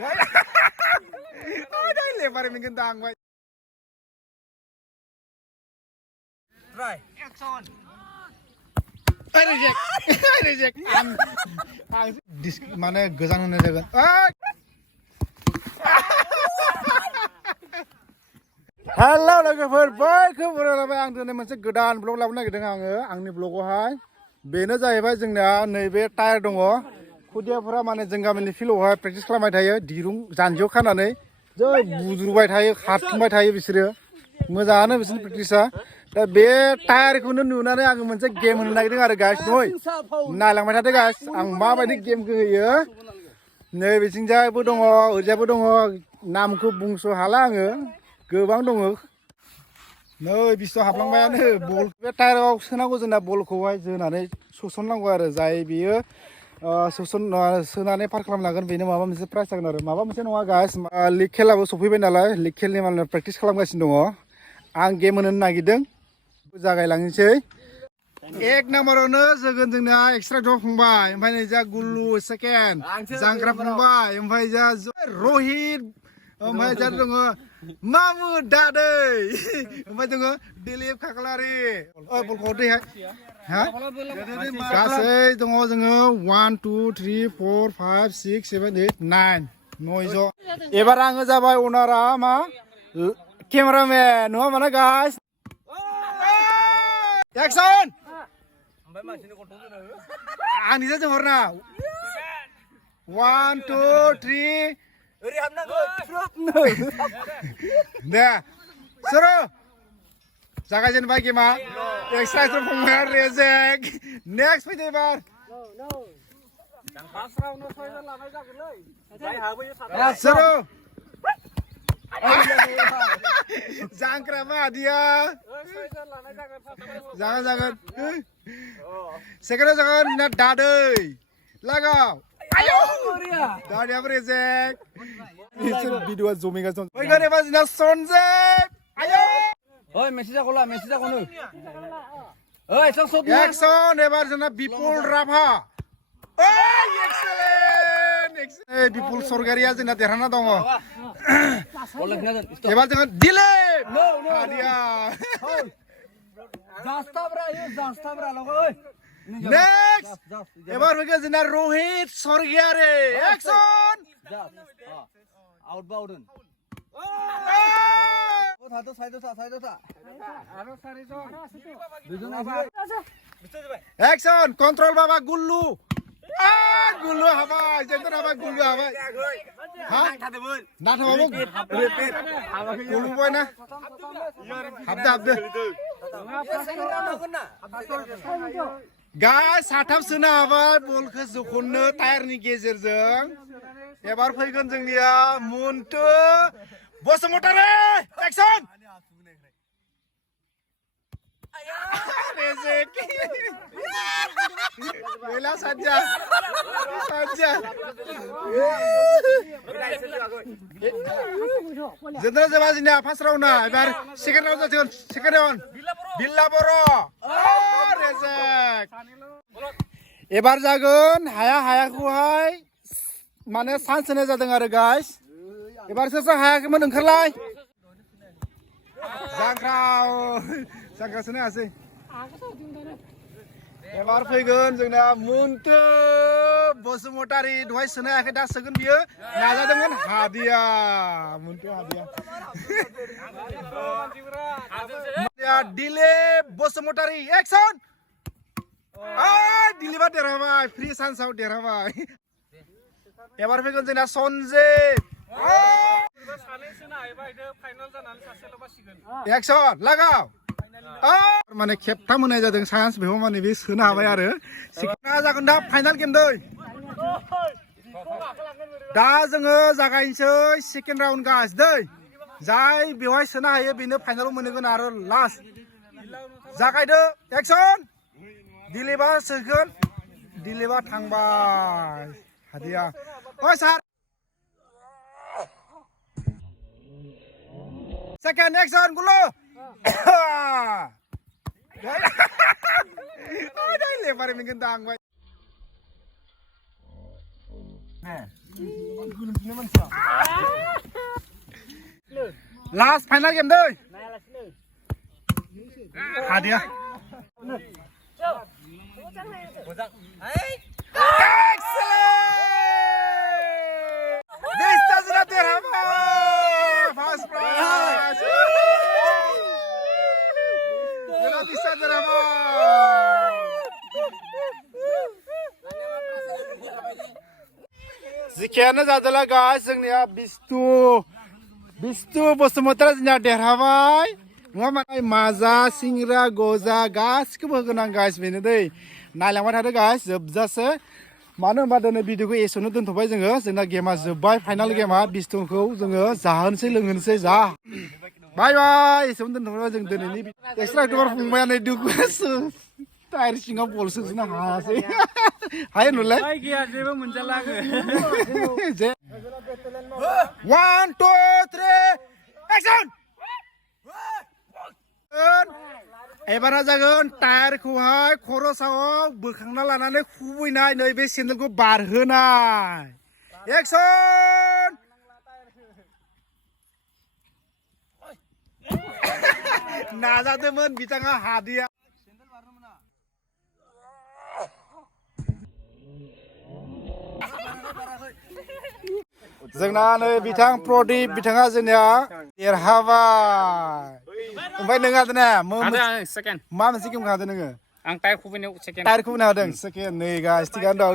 Ada lebar mình gentang vậy. Rồi, action. Reject. Reject. Ang disk mana gazan होने जागोन. Hello लोगोफोर बयखौबो बरायबाय आं दिनै मोनसे गोदान ब्लग लाबोनो नागिरदों आङो आंनि ब्लगावहाय बेनो जाहैबाय जोंना नैबे टायार दङ खुदियाफोरा माने जों गामिनि फिल्डआवहाय प्रेक्टिस खालामबाय थायो दिरुं जानजियाव खानानै जै बुद्रुबाय थायो खारथिंबाय थायो बिसोरो मोजाङानो बिसोरनि प्रेक्टिसा दा बे टायारखौनो नुनानै आङो मोनसे गेम होनो नागिरदों आरो गाइस नै नायलांबाय थादो गाइस आं माबायदि गेमखौ होयो नै बिथिंजायबो दङ ओरैजायबो दङ नामखौ बुंस' हाला आङो गोबां दङ नै बिसोर हाबलांबायानो बल बे टायाराव सोनांगौ जोंना बलखौहाय जोनानै सोसननांगौ आरो जाय बियो सोनानै पार खालामनो हागोन बेनो माबा मोनसे प्राइज जागोन आरो माबा मोनसे नङा गाइस लिग खेलाबो सफैबाय नालाय लिग खेलनि माने प्रेक्टिस खालामगासिनो दङ आं गेम होनो नागिरदों जागायलांनोसै एक नाम्बारावनो जोगोन जोंना एक्सट्रा फंबाय ओमफ्राय नै जा गुल्लु सेकेन्ड जांग्रा फंबाय ओमफ्राय जा रहित ओमफ्राय जा दङ मामुद दादै ओमफ्राय दङ दिलीप खाख्लारि बलखौ हरदैहाय हा गासै दङ जोङो 1 2 3 4 5 6 7 8 9 9 एबार आङो जाबाय अनारा मा केमेरामेन नङा होमबा ना गाइस एक्सन आंनिजों जों हरना 1 2 3 दे सुरु जागायजेनबाय गेमा एक्सट्रा फंबाया रेजेक्ट नेक्स्ट फैदो एबार सुरु जांख्रा मा दिया जागोन सेकेन्डआव जागोन ना दादै लागाव आयौ दादैयाबो रेजेक्ट भिडिअआ जमिगासिनो फैगोन एबार जोंना सनजेब आयौ ओइ मेसेज जागोला मेसेज जागोनो ओइ एक्सन एबार जोंना बिपुल राभा ओइ एक्सेलेन्ट बिपुल सरगारिया जोंना देरहाना दङ एबार जोङो दिलीप हादिया नेक्स्ट एबार फैगोन जोंना रहित सरगियारि एक्सन आउट बाउडन एक्सन कन्ट्रोल बाबा गुल्लु गुल्लु हाबाय जेंथन हाबाय गुल्लु हाबाय हा नाथाबाबो गुल्लु बय ना हाबदो गाइस साथाम सोनो हाबाय बलखौ जखननो टायारनि गेजेरजों एबार फैगोन जोंनिया मन्टु बसुमतारी एक्सन गैला सानजा जोंना जोबा जोंनिया फार्स्ट राउन्डआ एबार सेकेन्ड राउन्ड जासिगोन सेकेन्ड राउन्ड बिल्ला बर' रेजेक्ट एबार जागोन हायाखौहाय माने चान्स होनाय जादों आरो गाइस एबार सोर हायाखैमोन ओंखारलाय जांख्रा सोनो हासै एबार फैगोन जोंना मन्टु बसुमतारी दहाय सोनो हायाखै दा सोगोन बियो नाजादोंमोन हादिया मन्टु हादिया दिलीप बसुमतारी एक्सन दिलीपआ देरहाबाय फ्रि चान्सआव देरहाबाय एबार फैगोन जोंना सनजेब एक्सन लागाव माने खेबथाम होनाय जादों चान्स बेखौ माने बे सोनो हाबाय आरो सिगाङा जागोन दा फाइनाल गेम दै दा जोङो जागायनोसै सेकेन्ड राउन्ड गाइस दै जाय बेवहाय सोनो हायो बेनो फाइनालाव मोनगोन आरो लास्ट जागायदो एक्सन दिलीपआ सोगोन दिलीपआ थांबाय हादिया ओइ सार सेकेन्ड एक्सन गुल्लु लेबार mình gentang vậy Last final game đây. Hadiah. Excellent. Vista sudah terhama. First prize. Sudah bisa terhama. Zikiannya adalah guys, जोंनिया बिस्तु बसुमतारी जोंनिया देरहाबाय नङा माने माजा सिंग्रा गजा गासिखौबो होगोन आं गाइस बेनो दै नायलांबाय थादो गाइस जोबजासे मानो होनबा दिनै भिडिअखौ एसेयावनो दोनथ'बाय जोङो जोंना गेमा जोब्बाय फाइनाल गेमा बिस्तुखौ जोङो जाहोनोसै लोंहोनोसै जा बाय बाय एसेयावनो दोनथ'बाय जों दिनैनि एक्सट्रा एक्टर फंबाया नै दुखुसो टायर सिङाव बल सोसोनो हायासै हायो नुलाय Ay gaya जेबो मोनजाला आङो 1 2 3 एक्सन एबारा जागोन टायारखौहाय खर' सायाव बोखांना लानानै खुबैनाय नैबे सेन्देलखौ बारहोनाय एक्सन नाजादोंमोन बिथाङा हादिया जोंना नै बिथां प्रदीप बिथाङा जोंनिया देरहाबाय ओमफ्राय नों हादोंना सेकेन्ड मा मोनसे गेम हादों नोङो आं टायार खुबैनायाव सेकेन्ड टायार खुबैनो हादों सेकेन्ड नै गाइस थिगानो दं